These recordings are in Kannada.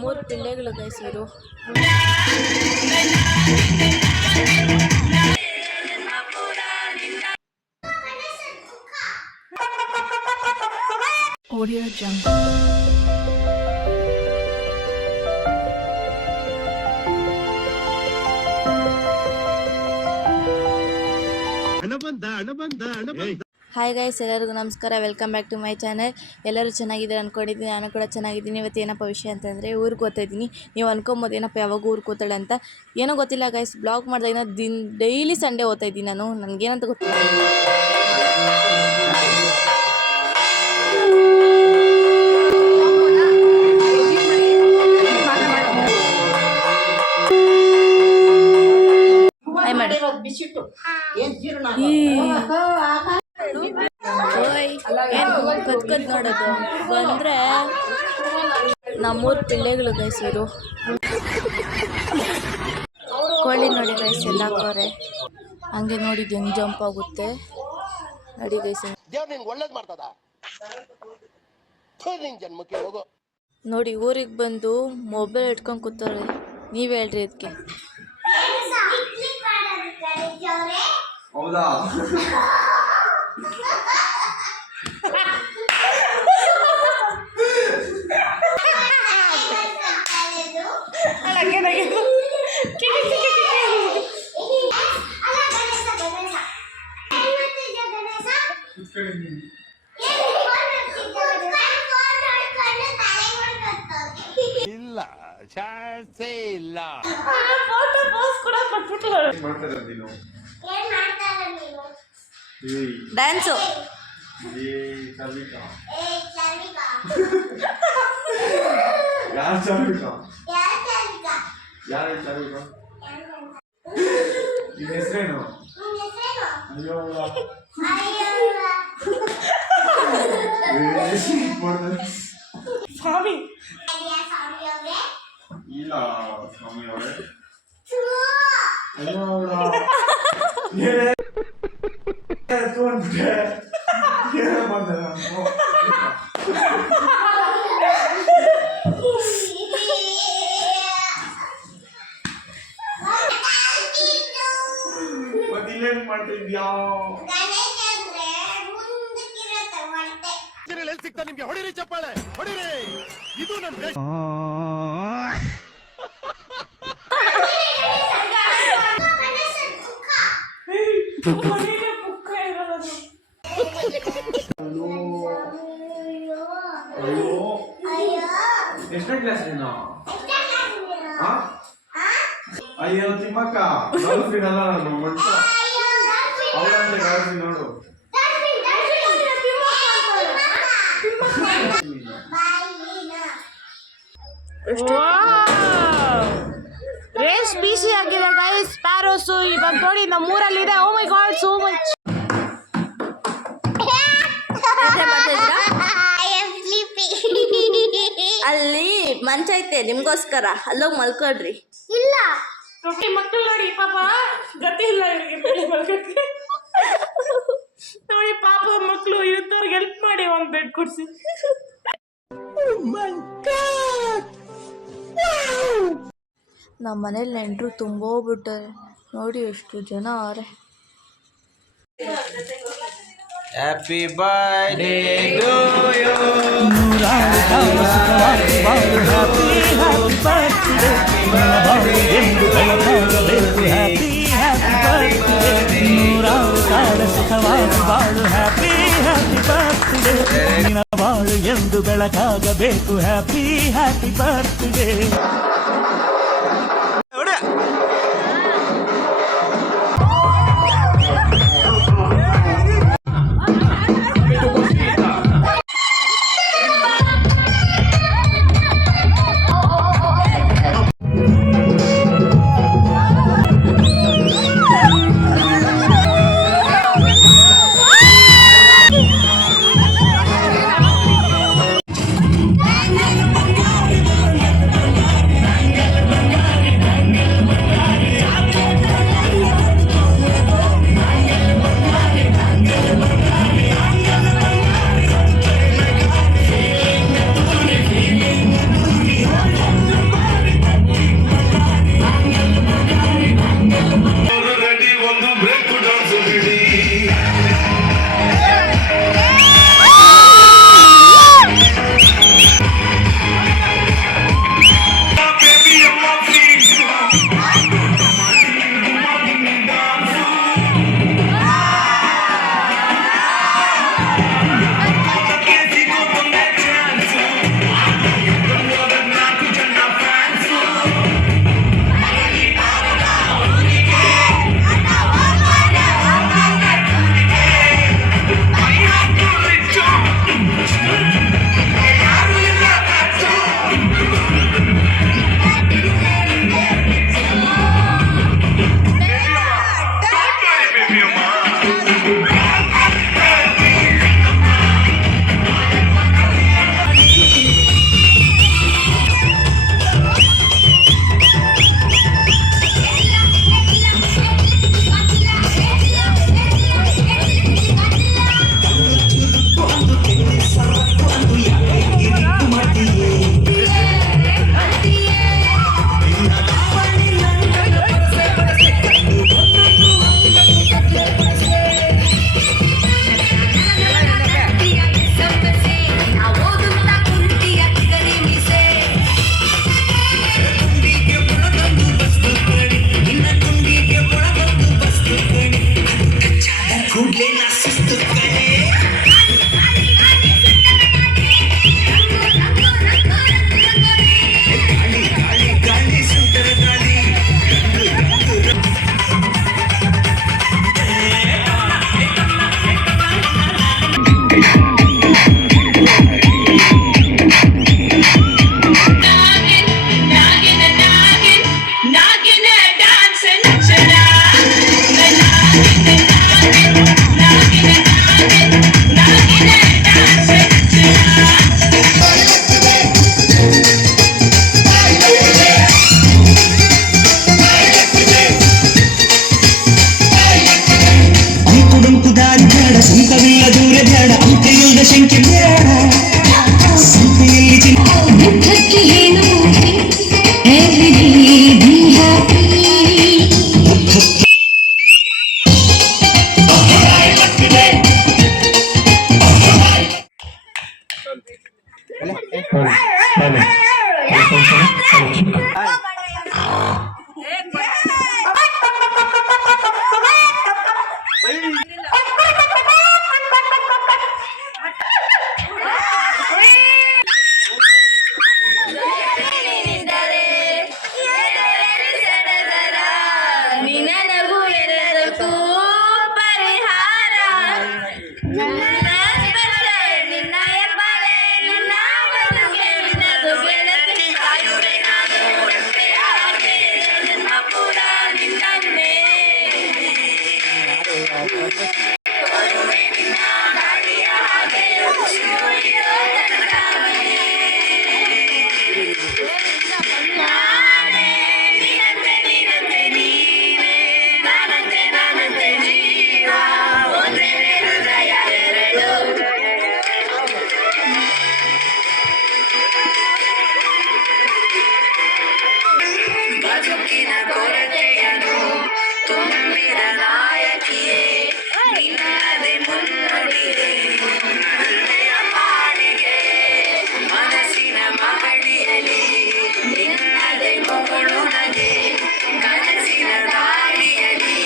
ನಮ್ಮೂರು ಪಿಳ್ಳೆಗಳು ಗೈಸರು. Audio Jungle. ಹಾಯ್ ಗೈಸ್, ಎಲ್ಲರಿಗೂ ನಮಸ್ಕಾರ. Welcome back to my channel. ಎಲ್ಲರೂ ಚೆನ್ನಾಗಿದ್ದಾರೆ ಅಂದ್ಕೊಂಡಿದ್ದೀನಿ. ನಾನು ಕೂಡ ಚೆನ್ನಾಗಿದ್ದೀನಿ. ಇವತ್ತು ಏನಪ್ಪ ವಿಷಯ ಅಂತಂದರೆ ಊರಿಗೆ ಓದ್ತಾ ಇದ್ದೀನಿ. ನೀವು ಅನ್ಕೊಬೋದು ಏನಪ್ಪ ಯಾವಾಗ ಊರಿಗೆ ಓದ್ತಾಳೆ ಅಂತ. ಏನೋ ಗೊತ್ತಿಲ್ಲ ಗೈಸ್, ಬ್ಲಾಗ್ ಮಾಡಿದಾಗ ಡೈಲಿ ಸಂಡೇ ಓದ್ತಾ ಇದ್ದೀನಿ ನಾನು. ನನಗೇನಂತ ಗೊತ್ತಿಲ್ಲ. ಕತ್ಕತ್ ನೋಡೋದು ಬಂದ್ರೆ ನಮ್ಮೂರು ಪಿಳ್ಳೆಗಳು ಗೈಸರು. ಕೋಳಿ ನೋಡಿ ಗೈಸ್, ಎಲ್ಲ ಕೋರೆ ಹಂಗೆ ನೋಡಿದ್ದು ಹೆಂಗ್ ಜಂಪ್ ಆಗುತ್ತೆ ನೋಡಿ ಗೈಸ್. ನೋಡಿ ಊರಿಗೆ ಬಂದು ಮೊಬೈಲ್ ಇಟ್ಕೊಂಡು ಕೂತವ್ರೆ. ನೀವ್ ಹೇಳ್ರಿ ಅದಕ್ಕೆ. ಹೌದಾ? ಇಲ್ಲ ಚಾನ್ಸೇ ಇಲ್ಲ. ಡ್ಯಾನ್ಸು ಹೆಸರೇನು? ಸ್ವಾಮಿ ಇಲ್ಲ ಸ್ವಾಮಿ ಅವರೇ. ಮತ್ತಿಲ್ಲೇನ್ ಮಾಡ್ತಾ ಇದ್ಯಾ? ಸಿಗ್ತಾ ನಿಮ್ಗೆ ಹೊಡಿರಿ, ಚಪ್ಪಾಳೆ ಹೊಡಿರಿ. ಇದು ನಮ್ಮ ಎಷ್ಟನೇ ಕ್ಲಾಸ್ ನೀನು? ಅಯ್ಯೋ ತಿಮ್ಮಕ್ಕ, ಡಾಲ್ಫಿನ್ ಅಲ್ಲ ನಾನು ಮನುಷ್ಯ. ಅವಳಂತೆ ಡಾಲ್ಫಿನ್ ನೋಡು. ರೇಸ್ ಬಿಸಿ ಆಗಿದೆ ಗೈಸ್. ಪ್ಯಾರೋಸು ಇವಾಗ ನೋಡಿ ನಮ್ಮೂರಲ್ಲಿದೆ. ಓ ಮೈ ಗಾಡ್, ಸೋ ಮಚ್. ಅಲ್ಲಿ ಮಂಚ ಐತೆ ನಿಮ್ಗೋಸ್ಕರ, ಅಲ್ಲೋಗಿ ಮಲ್ಕೊಳ್ರಿ. ಇಲ್ಲ ಮಕ್ಕಳು ನೋಡಿ ಪಾಪ ಗತಿ ಇಲ್ಲ ಇವರಿಗೆ ನೋಡಿ ಪಾಪ ಮಕ್ಕಳು ಇದ್ದವ್ರಿಗೆ ಹೆಲ್ಪ್ ಮಾಡಿ ಒಂದ್ ಬೆಡ್ ಕೊಡ್ಸಿ. ನಮ್ಮ ಮನೇಲಿ ನೆಂಟರು ತುಂಬ ಹೋಗ್ಬಿಟ್ಟಾರೆ ನೋಡಿ, ಎಷ್ಟು ಜನ ಅವರೇ. Happy birthday to you. ಬಾಳು ಎಂದು ಬೆಳಕಾಗಬೇಕು. Happy happy birthday. ನಿನ್ನ ನಗು ಎಲ್ಲದಕ್ಕೂ ಪರಿಹಾರ ನನ್ನ ಸ್ಪರ್ಶ ನಿನ್ನ ಹೆಬ್ಬಾಳೆ ನನ್ನ ಬದುಕೆ ನಿನ್ನದು ಗೆಳತಿ ಕಾಯುವೆ ನಾನು ರಸ್ತೆ ಹಾಗೆ ನನ್ನ ಪೂರ ನಿನ್ನನ್ನೇ ಕೋರುವೆ ನಿನ್ನ ಗಾಳಿಯ ಹಾಗೆ ಉಸಿರುಳಿಯೋ ತನಕವೇ ನಾನೇ ನಿನ್ನಂತೆ ನೀನಂತೆ ನೀನೇ ನಾನಂತೆ ನಾನಂತೆ ಜೀವ ಒಂದೇ ಹೃದಯ ಎರಡು ಬದುಕಿನ ಕೊರತೆಯನ್ನು ತುಂಬಿದ ನಾಯಕಿಯೇ ನಿನ್ನದೇ ಮುನ್ನುಡಿಯೇ ನನ್ನೆಯ ಪಾಡಿಗೆ ಮನಸ್ಸಿನ ಮಹಡಿಯಲ್ಲಿ ನಿನ್ನದೇ ಮಗಳು ನಗೆ ಕನಸಿನ ದಾರಿಯಲ್ಲಿ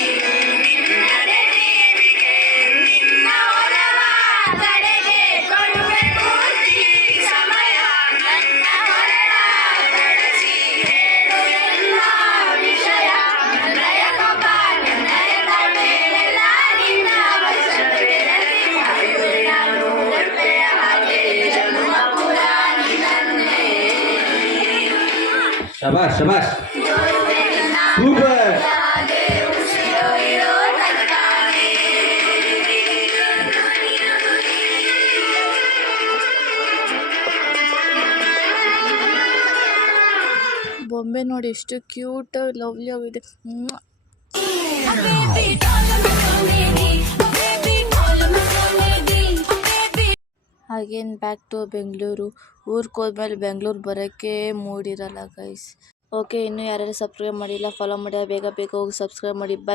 ನಿನ್ನದೇ ಜೀವಿಗೆ ನಿನ್ನ ಹೊರವ ಕಡೆಗೆ ಕೊಡುವೆ ಪೂರ್ತಿ ಸಮಯ ನನ್ನ ಹೊರಡ ನಡೆಸಿ ಹೇಳು ಎಲ್ಲ ವಿಷಯ ನನ್ನಯ ಕೋಪ ನನ್ನಯ ತಾಳ್ಮೆಯೆಲ್ಲ ನಿನ್ನ ವಶವೇ ಕಾಯುವೆ ನಾನು ರೆಪ್ಪೆಯ ಹಾಗೆ ಜನ್ಮ ಪುರ ನಿನ್ನನ್ನೇ ಶಬಾಷ್ ಶಬಾಷ್ ಕೋರುವೆ ನಿನ್ನ ಸೂಪರ್ ಹಾಗೆ ಉಸಿರು ಇರೋ ತನಕವೇ ಬೊಂಬೆ ನೋಡಿ ಎಷ್ಟು ಕ್ಯೂಟ್ ಲವ್ಲಿ ಆಗಿದೆ. Again back to Bengaluru. ಊರಿಗೆ ಹೋದ್ಮೇಲೆ ಬೆಂಗಳೂರು ಬರೋಕ್ಕೆ ಮೂಡಿರಲ್ಲ ಗೈಸ್. ಓಕೆ, ಇನ್ನೂ ಯಾರ್ಯಾರು ಸಬ್ಸ್ಕ್ರೈಬ್ ಮಾಡಿಲ್ಲ ಫಾಲೋ ಮಾಡಿ, ಬೇಗ ಬೇಗ ಹೋಗಿ ಸಬ್ಸ್ಕ್ರೈಬ್ ಮಾಡಿ. ಬಾಯ್.